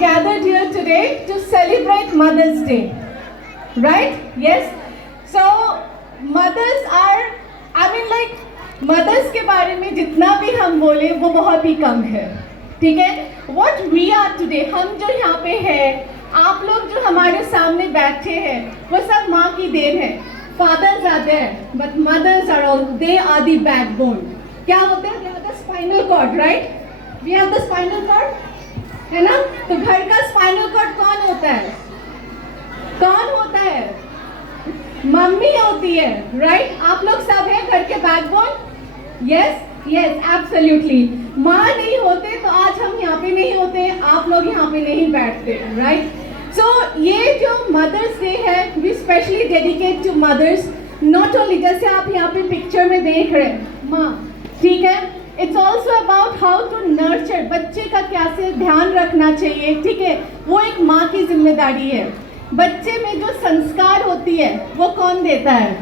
gathered here today to celebrate Mother's Day. Right? Yes? So, mothers are, mothers के बारे में जितना भी हम बोले वो बहुत ही कम है. ठीक है? What we are today, हम जो यहाँ पे हैं, आप लोग जो हमारे सामने बैठे हैं, वो सब माँ की देन है. Fathers are there, but mothers are all, they are the backbone. क्या होते हैं? They are the spinal cord, right? We have the spinal cord, है ना? तो घर का spinal cord कौन होता है? कौन होता है? मम्मी होती है, right? आप लोग सब हैं घर के backbone? Yes, yes, absolutely. माँ नहीं होते तो आज हम यहाँ पे नहीं होते, आप लोग यहाँ पे नहीं बैठते, right? So ये जो Mother's Day है, we specially dedicate to mothers. Not only जैसे आप यहाँ पे पिक्चर में देख रहे हैं, माँ, ठीक है? It's also about how to nurture. बच्चे का कैसे ध्यान रखना चाहिए, ठीक है? वो एक माँ की जिम्मेदारी है. बच्चे में जो संस्कार होती है, वो कौन देता है?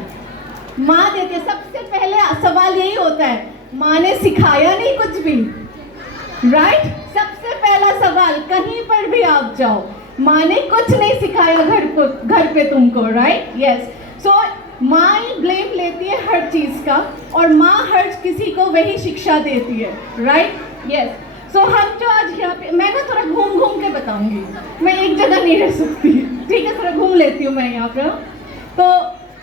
माँ देती है. सबसे पहले सवाल यही होता है, माँ ने सिखाया नहीं कुछ भी, राइट? सबसे पहला सवाल, कहीं पर भी आप जाओ, माँ ने कुछ नहीं सिखाया घर पे तुमको, राइट? यस. सो माँ ही ब्लेम लेती है हर चीज़ का, और माँ हर किसी को वही शिक्षा देती है, राइट? यस. सो हम जो आज यहाँ पे, मैं ना थोड़ा घूम घूम के बताऊंगी, मैं एक जगह नहीं रह सकती, ठीक है? थोड़ा घूम लेती हूँ मैं यहाँ पर. तो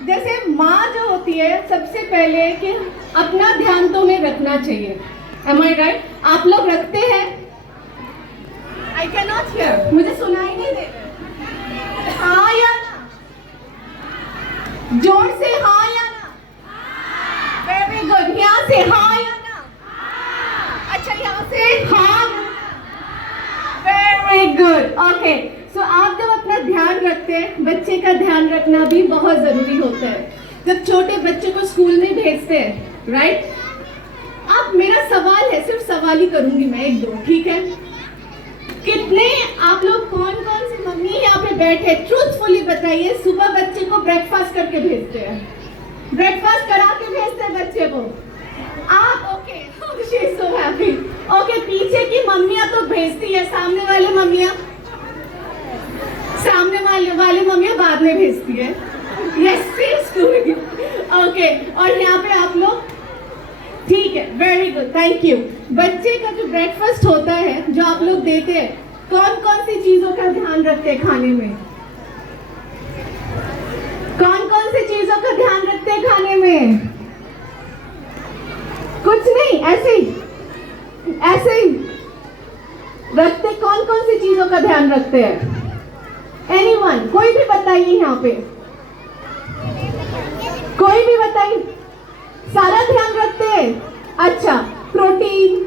जैसे माँ जो होती है, सबसे पहले कि अपना ध्यान तो हमें रखना चाहिए. Am I right? आप लोग रखते हैं? I cannot hear. मुझे सुनाई नहीं दे रहा. हाँ या ना? जोर से हाँ या ना? Very good. यहाँ से हाँ या ना? अच्छा, यहाँ से हाँ. Very good. Okay. So आप जब अपना ध्यान रखते हैं, बच्चे का ध्यान रखना भी बहुत ज़रूरी होता है. जब छोटे बच्चे को स्कूल में भेजते हैं, राइट? अब मेरा सवाल है, सिर्फ सवाल ही करूँगी मैं, एक दो, ठीक है? कितने आप लोग कौन सी मम्मी यहाँ पे बैठे, ट्रूथफुली बताइए, सुबह बच्चे को ब्रेकफास्ट करके भेजते हैं? ब्रेकफास्ट करा के भेजते हैं बच्चे को? आप okay, she is so happy. Okay, पीछे की मम्मियाँ तो भेजती है, सामने वाले मम्मियाँ बाद में भेजती है. Yes, okay. और यहाँ पे आप लोग, ठीक है, वेरी गुड, थैंक यू. बच्चे का जो ब्रेकफास्ट होता है, जो आप लोग देते हैं, कौन सी चीजों का ध्यान रखते हैं खाने में? कौन सी चीजों का ध्यान रखते हैं खाने में? कुछ नहीं, ऐसे ही रखते. कौन सी चीजों का ध्यान रखते हैं? एनीवन, कोई भी बताइए यहाँ पे, कोई भी बताइए. सारा ध्यान रखते हैं. अच्छा, प्रोटीन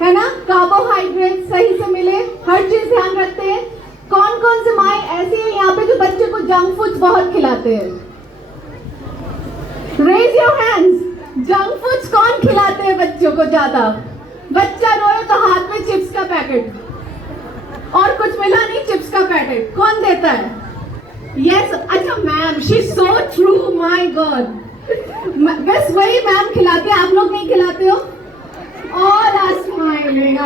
है ना, कार्बोहाइड्रेट सही से मिले, हर चीज ध्यान रखते हैं. कौन से माँ ऐसी है यहाँ पे जो बच्चे को जंक फूड्स बहुत खिलाते हैं? Raise your hands. Junk foods कौन खिलाते हैं बच्चों को ज्यादा? बच्चा रोए तो हाथ में चिप्स का पैकेट, और कुछ मिला नहीं, चिप्स का पैकेट कौन देता है? यस. अच्छा ma'am, she is so true, my God. बस वही मैम खिलाते हैं, आप लोग नहीं खिलाते हो? और स्माइलिंग.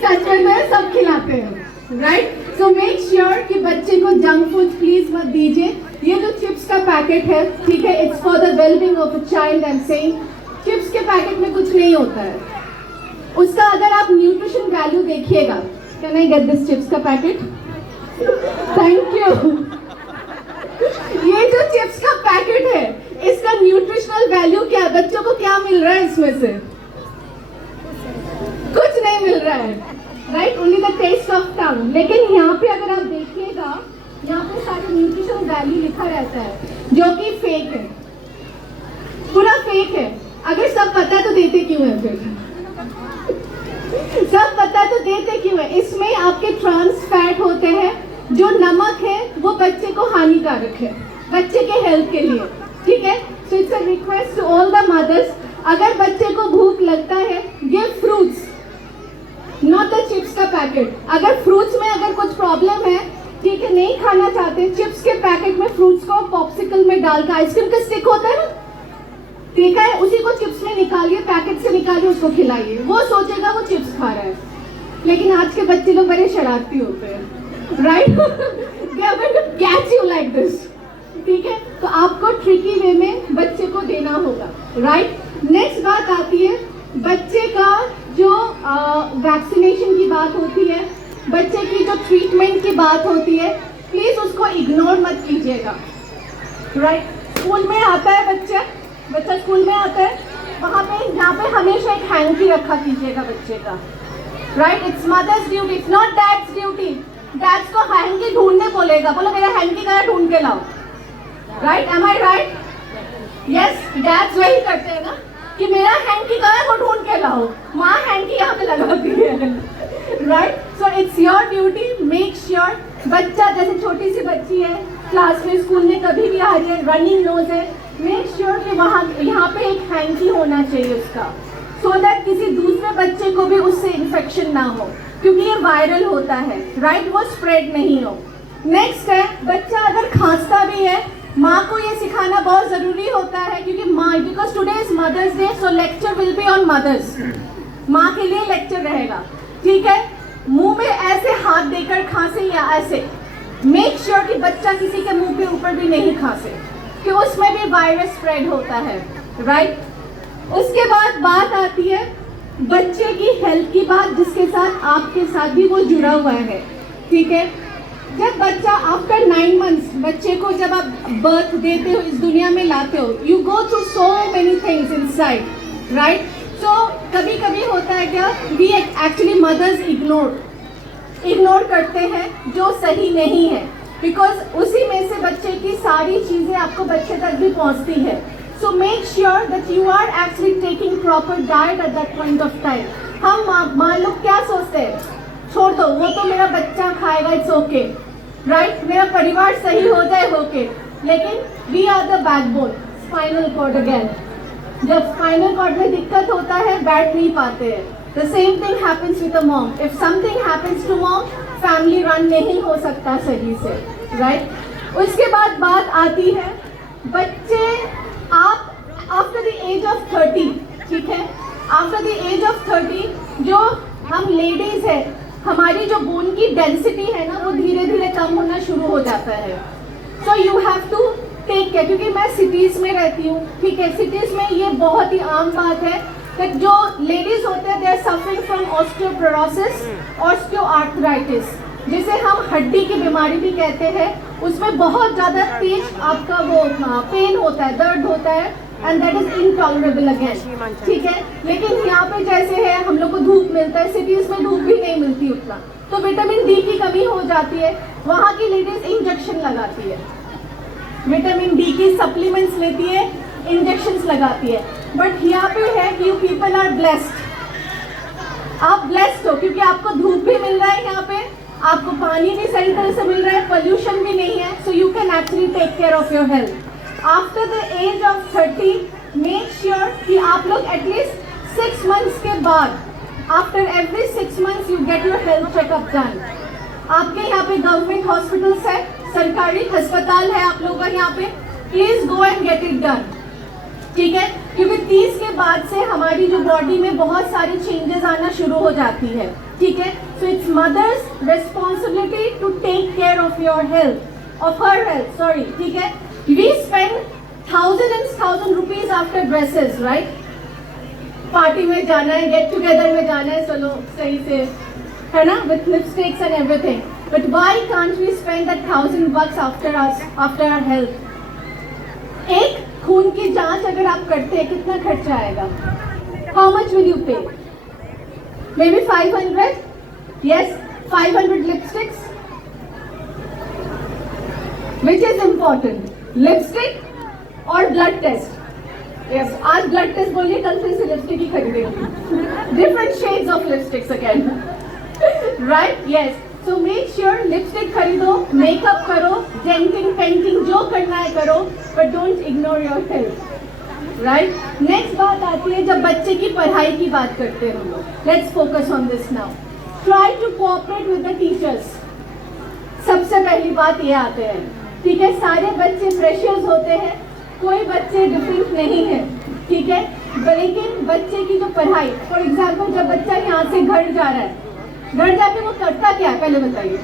सच में सब खिलाते हैं, राइट? सो मेक श्योर कि बच्चे को जंक फूड प्लीज मत दीजिए. ये जो चिप्स का पैकेट है, ठीक है, it's for the wellbeing of a child. I am saying, chips के पैकेट में कुछ नहीं होता है. उसका अगर आप न्यूट्रिशन वैल्यू देखिएगा, can I get this chips का पैकेट? Thank you. ये जो चिप्स का पैकेट है, इसका न्यूट्रिशनल वैल्यू क्या है? बच्चों को क्या मिल रहा है इसमें से? कुछ नहीं मिल रहा है, right? Only the taste of tongue. लेकिन यहाँ पे अगर आप देखिएगा, यहाँ पे सारे न्यूट्रिशन वैल्यू लिखा रहता है, जो कि फेक है, पूरा फेक है. अगर सब पता है तो देते क्यों है फिर? सब पता है तो देते क्यों है? इसमें आपके ट्रांस फैट होते हैं, जो नमक है वो बच्चे को हानिकारक है, बच्चे के हेल्थ के लिए, ठीक है? So it's a request to all the mothers, अगर बच्चे को भूख लगता है, give fruits, not the chips का पैकेट. अगर फ्रूट्स में अगर कुछ प्रॉब्लम है, ठीक है, नहीं खाना चाहते, चिप्स के पैकेट में फ्रूट्स को पॉप्सिकल में डालकर, आइसक्रीम का स्टिक होता है ना, ठीक है, उसी को चिप्स में निकालिए, पैकेट से निकालिए, उसको खिलाइए, वो सोचेगा वो चिप्स खा रहा है. लेकिन आज के बच्चे लोग बड़े शरारती होते हैं, right? They are going to catch you like this, ठीक है? तो आपको ट्रिकी वे में बच्चे को देना होगा, राइट? नेक्स्ट बात आती है बच्चे का जो वैक्सीनेशन की बात होती है, बच्चे की जो ट्रीटमेंट की बात होती है, प्लीज उसको इग्नोर मत कीजिएगा, राइट? स्कूल में आता है बच्चा स्कूल में आता है, वहाँ पे यहाँ पे हमेशा एक हैंकी रखा कीजिएगा बच्चे का, right? It's mother's duty, it's not dad's duty. Dads को हैंकी ढूंढने बोलेगा, बोलो मेरा हैंकी कहाँ है, ढूंढ के लाओ, right? M I right? Yes, dads वही करते हैं ना कि मेरा हैंकी कहाँ है, वो ढूंढ के लाओ, माँ हैंकी यहाँ पे लगाती है, right? So it's your duty, make sure बच्चा जैसे छोटी सी बच्ची है, क्लास में स्कूल में कभी भी आ रही है, रनिंग नोज है, मेक श्योर कि वहाँ यहाँ पे एक हैंकी होना चाहिए उसका, सो दैट किसी दूसरे बच्चे को भी उससे इन्फेक्शन ना हो, क्योंकि ये वायरल होता है, राइट? वो स्प्रेड नहीं हो। नेक्स्ट है बच्चा अगर खांसता भी है, माँ को ये सिखाना बहुत ज़रूरी होता है, क्योंकि माँ, because today is Mother's Day, so lecture will be on mothers, माँ के लिए लेक्चर रहेगा, ठीक है? मुंह में ऐसे हाथ देकर खांसे या ऐसे, मेक श्योर कि बच्चा किसी के मुंह के ऊपर भी नहीं खांसे, कि उसमें भी वायरस स्प्रेड होता है, राइट? उसके बाद बात आती है बच्चे की हेल्थ की बात, जिसके साथ आपके साथ भी वो जुड़ा हुआ है, ठीक है? जब बच्चा आफ्टर 9 months, बच्चे को जब आप बर्थ देते हो, इस दुनिया में लाते हो, you go through so many things inside, right? So कभी कभी होता है क्या, वी एक्चुअली मदर्स इग्नोर करते हैं जो सही नहीं है, बिकॉज उसी में से बच्चे की सारी चीज़ें आपको बच्चे तक भी पहुंचती है। So make sure that you are actually taking proper diet at that point of time. हम माँ लोग क्या सोचते हैं, छोड़ दो, वो तो मेरा बच्चा खाएगा, इट्स ओके, राइट? मेरा परिवार सही हो जाए, ओके, लेकिन we are the backbone, spinal cord again. जब स्पाइनल कॉर्ड में दिक्कत होता है, बैठ नहीं पाते हैं। The same thing happens with a mom, if something happens to mom, family run नहीं हो सकता सही से, राइट? उसके बाद बात आती है बच्चे, आप आफ्टर द एज ऑफ 30, ठीक है, आफ्टर द एज ऑफ 30 जो हम लेडीज है, हमारी जो बोन की डेंसिटी है ना, वो धीरे धीरे कम होना शुरू हो जाता है। So you have to take care, क्योंकि मैं सिटीज़ में रहती हूँ, ठीक है? सिटीज़ में ये बहुत ही आम बात है कि जो लेडीज़ होते हैं, they are suffering from osteoporosis, osteoarthritis, जिसे हम हड्डी की बीमारी भी कहते हैं। उसमें बहुत ज़्यादा तेज आपका वो पेन होता है, दर्द होता है, and that is intolerable again, ठीक है? लेकिन यहाँ पे जैसे है, हम लोग को धूप मिलता है, सिटीज़ में धूप भी नहीं मिलती उतना, तो विटामिन डी की कमी हो जाती है। वहाँ की लेडीज इंजेक्शन लगाती है, विटामिन डी की सप्लीमेंट्स लेती है, इंजेक्शंस लगाती है। बट यहाँ पे है कि यू पीपल आर ब्लेस्ड, आप ब्लेस्ड हो, क्योंकि आपको धूप भी मिल रहा है, यहाँ पे आपको पानी भी सही तरह से मिल रहा है, पोल्यूशन भी नहीं है, so you can actually take care of your health. After the age of 30, make sure कि आप लोग एटलीस्ट 6 months के बाद, after every 6 months you get your health checkup done. आपके यहाँ पे गवर्नमेंट हॉस्पिटल्स है, सरकारी अस्पताल है आप लोगों का यहाँ पे, please go and get it done, ठीक है? क्योंकि 30 के बाद से हमारी जो बॉडी में बहुत सारी चेंजेस आना शुरू हो जाती है, ठीक है? So it's mother's responsibility to take care of your health, of her health, sorry, ठीक है? We spend 1000 rupees after dresses, right? Party में जाना है, गेट टुगेदर में जाना है, चलो सही से, है ना, with lipsticks and everything, but why can't we spend that $1000 after our health? एक खून की जांच अगर आप करते हैं, कितना खर्चा आएगा? हाउ मच विल यू पे? May be 500? Yes, 500 lipsticks, which is important, lipstick और ब्लड टेस्ट? यस, आज ब्लड टेस्ट बोलिए, कल फिर से लिपस्टिक ही खरीदेंगे, different shades of lipsticks again, right? Yes, so make sure lipstick खरीदो, मेकअप करो, डेंटिंग पेंटिंग जो करना है करो, but don't ignore your health, right? Next बात आती है जब बच्चे की पढ़ाई की बात करते हैं हम लोग, let's focus on this now. Try to cooperate with the teachers, सबसे पहली बात ये आते हैं, ठीक है? सारे बच्चे प्रेशियस होते हैं, कोई बच्चे डिफरेंट नहीं है, ठीक है? लेकिन बच्चे की जो पढ़ाई, फॉर एग्जाम्पल जब बच्चा यहाँ से घर जा रहा है, घर जाके वो करता क्या है पहले बताइए।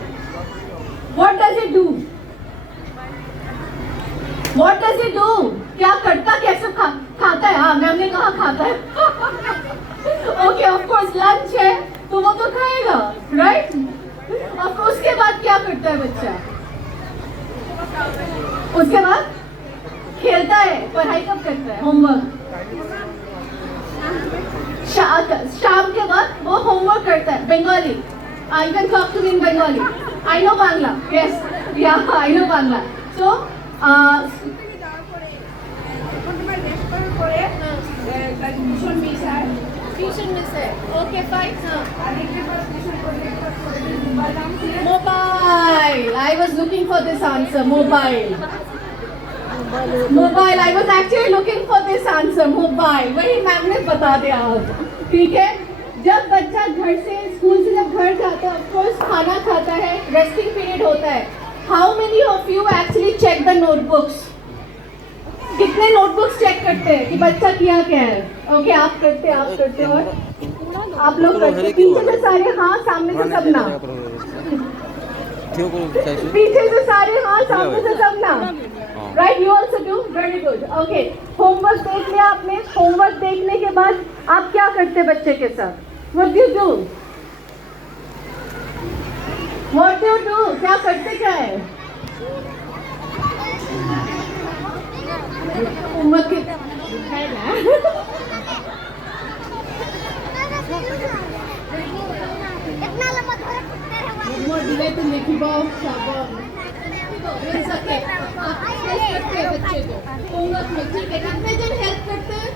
What does it do? What does it do? क्या करता, कैसे खाता है? हाँ मैम ने कहा खाता है। ओके ऑफ कोर्स लंच है तो वो तो खाएगा, राइट? अब उसके बाद क्या करता है बच्चा? उसके बाद खेलता है। पढ़ाई कब करता है? होमवर्क। शाम के बाद वो होमवर्क करता है। Bengali, I can talk to me in Bengali. I know Bangla, yes yeah I know Bangla. So tuition miss है, okay fine. Mobile, I was looking for this answer. Mobile, mobile, I was actually looking for this answer. Mobile, वही ma'am ने बता दिया आप, ठीक है। जब बच्चा घर से, स्कूल से जब घर जाता है, ऑफ कोर्स खाना खाता है, रेस्टिंग पीरियड होता है। How many of you actually check the notebooks? कितने नोटबुक्स चेक करते हैं कि बच्चा किया क्या है? ओके आप करते हो और आप लोग करते, पीछे से सारे हाँ, सामने से सब ना, पीछे से सारे हाँ, सामने से सब ना, right? You also do, very good. Okay homework देख लिया आपने। होमवर्क देखने के बाद आप क्या करते बच्चे के साथ? What do you do? What do you do? क्या करते क्या है? होमवर्क के है ना? तो लिखी बहुत मिल सके आप हेल्प करते हैं बच्चे को होमवर्क में, ठीक है? कितने जन हेल्प करते हैं?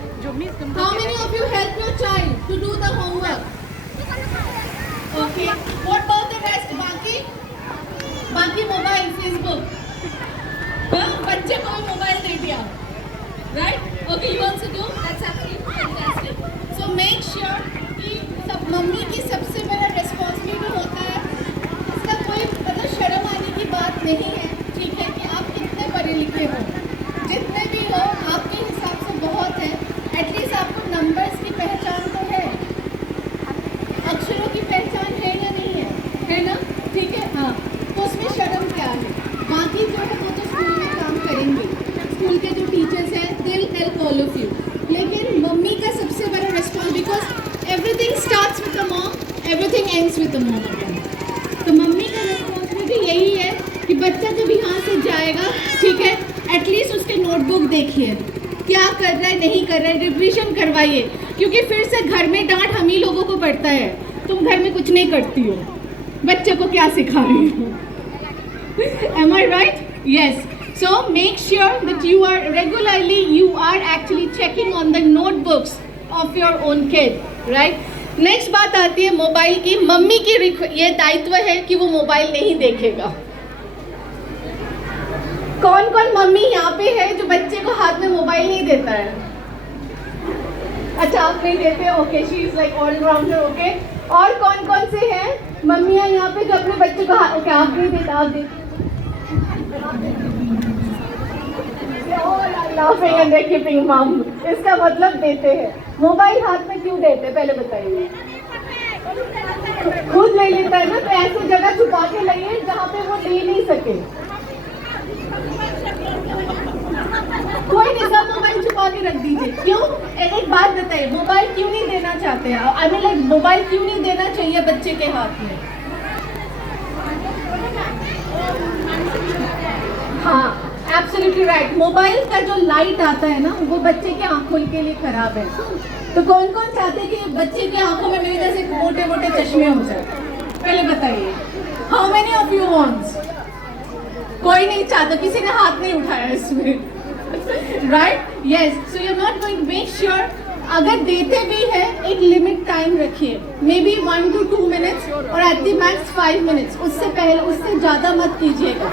How many of you help your child to do the homework? Okay what about the rest? बाकी मोबाइल, फेसबुक, बच्चे को भी मोबाइल दे दिया, right? Okay you also do, that's absolutely fantastic. So make sure कि सब मम्मी की सबसे बड़ा रिस्पांसिबिलिटी होता है, इसका कोई मतलब शर्म आने की बात नहीं है, ठीक है? कि आप कितने पढ़े लिखे हो, जितने भी हो आपके हिसाब से बहुत है। एटलीस्ट आपको नंबर्स की पहचान तो है, अक्षरों की पहचान है या नहीं है? है ना? ठीक है हाँ, तो उसमें शर्म क्या है? बाकी जो है वो तो स्कूल में काम करेंगे, स्कूल के जो टीचर्स हैं they will help all of you, लेकिन मम्मी का सबसे बड़ा response, because everything starts with the mom, everything ends with the mom. तो मम्मी का रिस्पॉन्सिबिलिटी यही है कि बच्चा जब यहाँ से जाएगा, ठीक है, एटलीस्ट उसके नोटबुक देखिए क्या कर रहा है, नहीं कर रहा है, रिविजन करवाइए, क्योंकि फिर से घर में डांट हम ही लोगों को पड़ता है, तुम घर में कुछ नहीं करती हो, बच्चे को क्या सिखा रही हो? Am I right? Yes. So make sure that you are regularly, you are actually checking on the notebooks of your own kid, right? Next बात आती है मोबाइल की। मम्मी की ये दायित्व है कि वो मोबाइल नहीं देखेगा। कौन कौन मम्मी यहाँ पे है जो बच्चे को हाथ में मोबाइल नहीं देता है? अच्छा आप नहीं देते, okay, she is like all-rounder, okay. और कौन कौन से हैं मम्मियाँ यहाँ पे जो अपने बच्चे को हाथ, ओके आप नहीं देते, आप देते? लाफिंग एंड कीपिंग मम, इसका मतलब देते हैं। मोबाइल हाथ में क्यों देते हैं पहले बताइए? खुद ले लेता है ना, तो ऐसी जगह छुपा के लाइए जहाँ पे वो ले नहीं सके। कोई नहीं, सब मोबाइल छुपा के रख दीजिए। क्यों? एक बात बताइए, मोबाइल क्यों नहीं देना चाहते हैं? आई मीन लाइक मोबाइल क्यों नहीं देना चाहिए बच्चे के हाथ में? हाँ एब्सोल्युटली राइट। मोबाइल का जो लाइट आता है ना, वो बच्चे के आंखों के लिए खराब है। तो कौन कौन चाहते हैं कि बच्चे की आंखों में मेरे जैसे मोटे मोटे चश्मे हो जाए? पहले बताइए, how many of you wants? कोई नहीं चाहता, किसी ने हाथ नहीं उठाया इसमें, right? Yes. So you are not going to make sure, अगर देते भी है एक लिमिट टाइम रखिए, मे बी 1 to 2 minutes और एट द मैक्स 5 minutes, उससे पहले, उससे ज़्यादा मत कीजिएगा,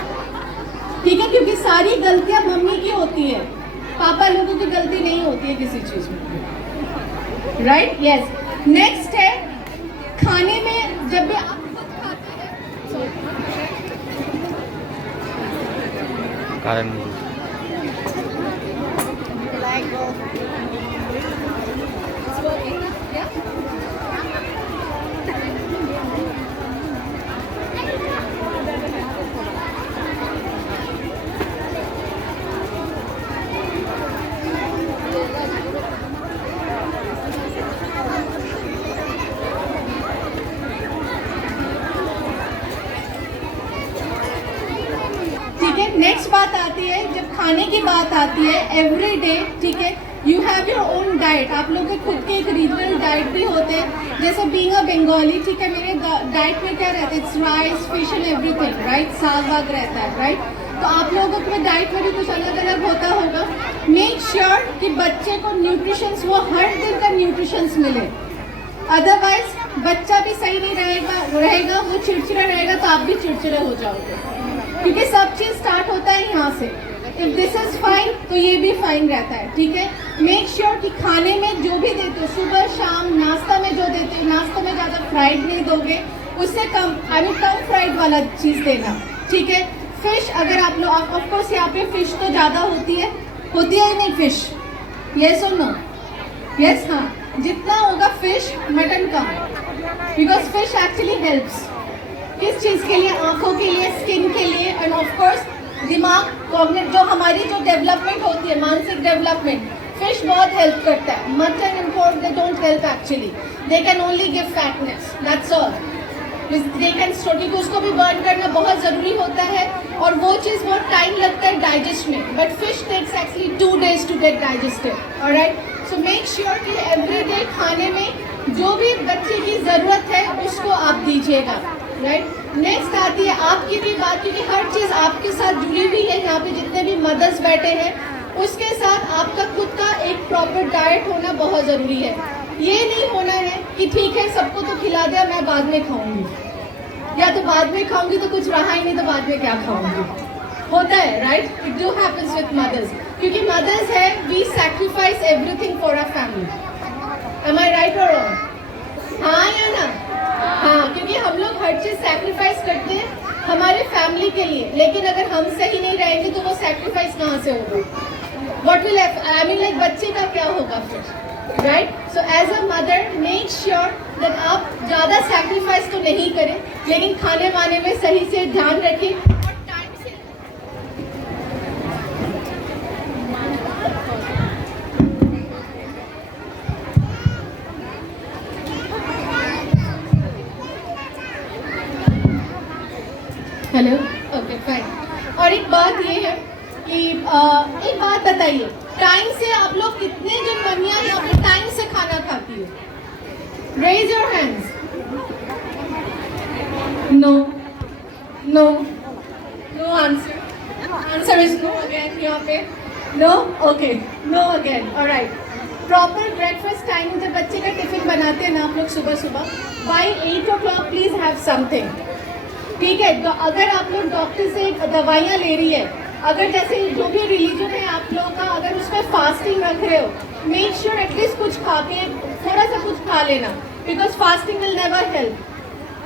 ठीक है? क्योंकि सारी गलतियां मम्मी की होती है, पापा लोगों की गलती नहीं होती है किसी चीज़ में, राइट? यस। नेक्स्ट है खाने में, जब भी आप खाते हैं कारण बात आती है, जब खाने की बात आती है एवरी डे, ठीक है, you have your own diet. आप लोगों के खुद के एक रीजनल डाइट भी होते हैं, जैसे बीइंग अ बंगाली, ठीक है, मेरे डाइट में क्या रहता है, it's rice, fish and everything, right, साग वाग रहता है, राइट। तो आप लोगों के डाइट में भी कुछ अलग अलग होता होगा। मेक श्योर कि बच्चे को न्यूट्रिशंस, वो हर दिन का न्यूट्रिशंस मिले, अदरवाइज बच्चा भी सही नहीं रहेगा, वो चिड़चिड़ा रहेगा तो आप भी चिड़चिड़े हो जाओगे, क्योंकि सब चीज़ स्टार्ट होता है यहाँ से। इफ दिस इज फाइन तो ये भी फाइन रहता है, ठीक है। मेक श्योर कि खाने में जो भी देते हो, सुबह शाम नाश्ता में जो देते हो, नाश्ता में ज़्यादा फ्राइड नहीं दोगे, उससे कम कम फ्राइड वाला चीज़ देना, ठीक है। फिश, अगर आप लोग, ऑफकोर्स यहाँ पे फिश तो ज़्यादा होती है ही नहीं फिश, यस और नो? यस, हाँ, जितना होगा fish, mutton come, because fish actually helps किस चीज़ के लिए, आंखों के लिए, स्किन के लिए, एंड ऑफकोर्स दिमाग, कॉग्निटिव, जो हमारी जो डेवलपमेंट होती है, मानसिक डेवलपमेंट, फिश बहुत हेल्प करता है। Mutton and pork they don't help actually, they can only give fatness, that's all. They can store, क्योंकि उसको भी बर्न करना बहुत ज़रूरी होता है, और वो चीज़ बहुत टाइम लगता है डाइजेस्ट में, but fish takes actually 2 days to get digested, alright. So make sure कि एवरी डे खाने में जो भी बच्चे की ज़रूरत है उसको आप दीजिएगा, राइट। नेक्स्ट आती है आपकी भी बात, क्योंकि हर चीज़ आपके साथ जुड़ी हुई है। यहाँ पे जितने भी मदर्स बैठे हैं, उसके साथ आपका खुद का एक प्रॉपर डाइट होना बहुत ज़रूरी है। ये नहीं होना है कि ठीक है सबको तो खिला दिया, मैं बाद में खाऊंगी, या तो बाद में खाऊंगी तो कुछ रहा ही नहीं तो बाद में क्या खाऊंगी, होता है, right. It do happens with mothers, क्योंकि मदर्स है, we sacrifice everything for our family. Am I right और रॉन्ग? हाँ या ना? हाँ, क्योंकि हम लोग हर चीज़ सैक्रिफाइस करते हैं हमारे फैमिली के लिए, लेकिन अगर हम सही नहीं रहेंगे तो वो सैक्रिफाइस कहाँ से होगा? What will I mean, like बच्चे का क्या होगा फिर, right. So as a mother make sure that आप ज़्यादा सैक्रिफाइस तो नहीं करें, लेकिन खाने वाने में सही से ध्यान रखें। Hello, okay fine. और एक बात ये है कि एक बात बताइए, टाइम से आप लोग कितने जन मम्मियाँ यहाँ पे टाइम से खाना खाती हो? Raise your hands. No, no, no answer, answer is no again यहाँ पे, no, okay, no again, alright. Proper breakfast time, जब बच्चे का टिफिन बनाते हैं ना आप लोग सुबह सुबह, bye 8 o'clock please have something, ठीक है। तो अगर आप लोग डॉक्टर से दवाइयाँ ले रही है, अगर जैसे जो भी रिलीजन है आप लोगों का, अगर उसमें फास्टिंग रख रहे हो, मेक श्योर एटलीस्ट कुछ खा के, थोड़ा सा कुछ खा लेना, because fasting will never help,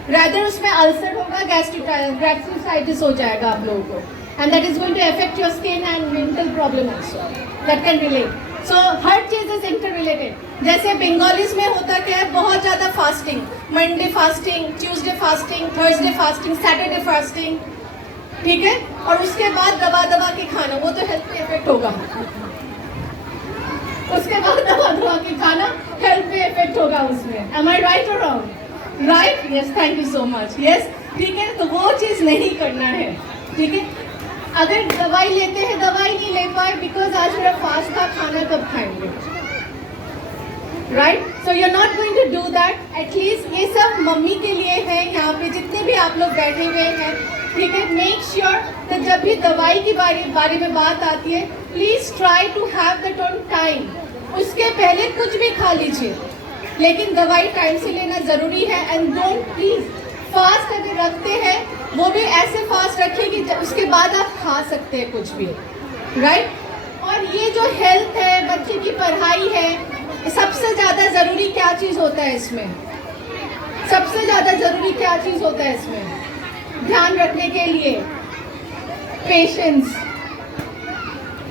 rather उसमें अल्सर होगा, गैस्ट्राइटिस हो जाएगा आप लोगों को, and that is going to affect your skin and mental problem also, that can relate. So हर चीज़ इज इंटर रिलेटेड। जैसे बंगालीज में होता क्या है, बहुत ज़्यादा fasting, Monday fasting, Tuesday fasting, Thursday fasting, Saturday fasting, ठीक है, और उसके बाद दबा दबा के खाना, वो तो हेल्थ पे इफेक्ट होगा, उसके बाद दबा दबा के खाना हेल्थ पे इफेक्ट होगा उसमें। एम आई राइट और wrong? Right, yes, thank you so much, yes, ठीक है। तो वो चीज़ नहीं करना है, ठीक है। अगर दवाई लेते हैं, दवाई नहीं ले पाए बिकॉज आज मेरा फास्ट था, खाना कब खाएंगे, right. So you are not going to do that. At least ये सब मम्मी के लिए है, यहाँ पे जितने भी आप लोग बैठे हुए हैं, ठीक है। मेक श्योर कि जब भी दवाई के बारे में बात आती है, please try to have that on time. उसके पहले कुछ भी खा लीजिए, लेकिन दवाई टाइम से लेना जरूरी है। एंड डोंट प्लीज फास्ट अगर रखते हैं, वो भी ऐसे फास्ट रखिए कि उसके बाद आप खा सकते हैं कुछ भी, राइट। और ये जो हेल्थ है, बच्चे की पढ़ाई है, सबसे ज़्यादा ज़रूरी क्या चीज़ होता है इसमें? सबसे ज़्यादा ज़रूरी क्या चीज़ होता है इसमें ध्यान रखने के लिए? पेशेंस,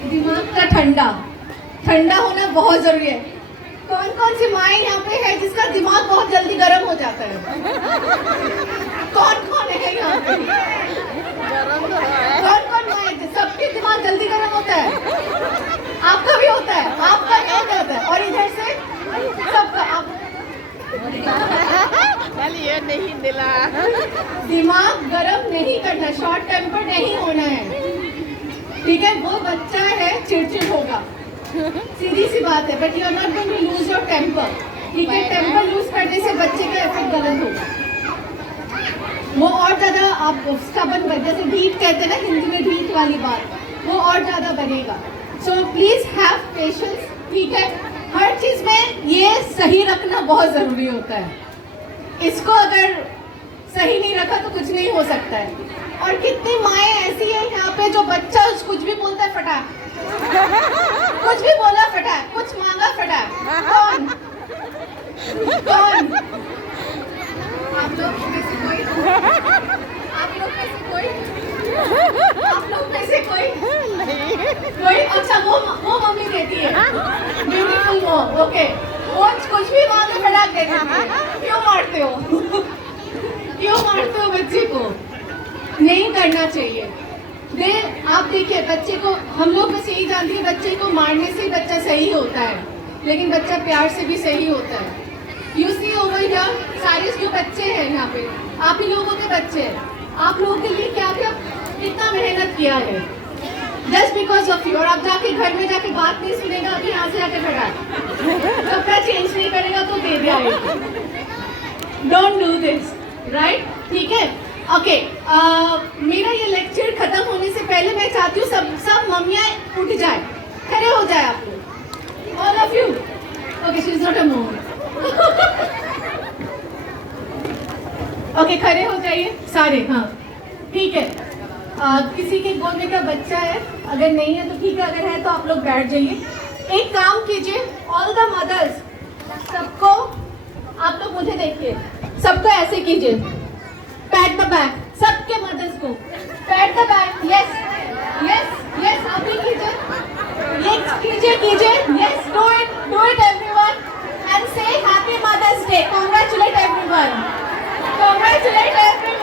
दिमाग का ठंडा होना बहुत ज़रूरी है। कौन कौन सी माएँ यहाँ पे है जिसका दिमाग बहुत जल्दी गर्म हो जाता है? कौन है यहाँ पे? कौन माएँ, सबके दिमाग जल्दी गर्म होता है? आपका भी होता है, आपका क्या होता है? और इधर से सबका चलिए नहीं दिला। दिमाग गरम नहीं करना, शॉर्ट टेम्पर नहीं होना है, ठीक है, वो बच्चा है, चिड़चिड़ होगा, सीधी सी बात है, but you are not going to lose your temper. ठीक है, टेम्पर लूज करने से बच्चे का इफेक्ट गलत होगा, वो और ज्यादा आप स्टबन बन, जैसे ढीठ कहते हैं ना हिंदी में, ढीठ वाली बात, वो और ज्यादा बनेगा। So please have patience. ठीक है, हर चीज में ये सही रखना बहुत जरूरी होता है, इसको अगर सही नहीं रखा तो कुछ नहीं हो सकता है। और कितनी माएँ ऐसी हैं यहाँ पे जो बच्चा कुछ भी बोलता है फटा, कुछ भी बोला फटा, कुछ मांगा फटा। कौन कौन? आप लोग में से कोई? आप लोग में से कोई? आप लोग में से कोई? कोई? अच्छा, वो मम्मी देती है, ब्यूटीफुल वो, ओके। वो कुछ भी मांगे फटाक दे देती है। क्यों मारते हो? क्यों मारते हो बच्चे को? नहीं करना चाहिए। आप देखिए बच्चे को, हम लोग बस यही जानती है बच्चे को मारने से बच्चा सही होता है, लेकिन बच्चा प्यार से भी सही होता है। यू सी ओवर हियर, सारे जो बच्चे हैं यहाँ पे, आप ही लोगों के बच्चे हैं, आप लोगों के लिए क्या क्या कितना मेहनत किया है जस्ट बिकॉज ऑफ यू। और आप जाके घर में जाके बात नहीं सुनेगा, अभी यहाँ से जाके खड़ा कपड़ा चेंज नहीं करेगा तो दे दिया। Don't do this, right? ठीक है, ओके। मेरा ये लेक्चर खत्म होने से पहले मैं चाहती हूँ सब मम्मियाँ उठ जाए, खड़े हो जाए आप लोग, all of you. Okay, she is not a mom. Okay, खड़े हो जाइए सारे। हाँ, ठीक है। किसी के गोद में का बच्चा है, अगर नहीं है तो ठीक है, अगर है तो आप लोग बैठ जाइए। एक काम कीजिए, ऑल द मदर्स, सबको, आप लोग मुझे देखिए, सबको ऐसे कीजिए, पैट द बैक, सबके मदर्स को pat the back. Yes yes yes, आप भी कीजिए, ये कीजिए, yes, do it everyone and say happy mother's day. Congratulate everyone, congratulate everyone.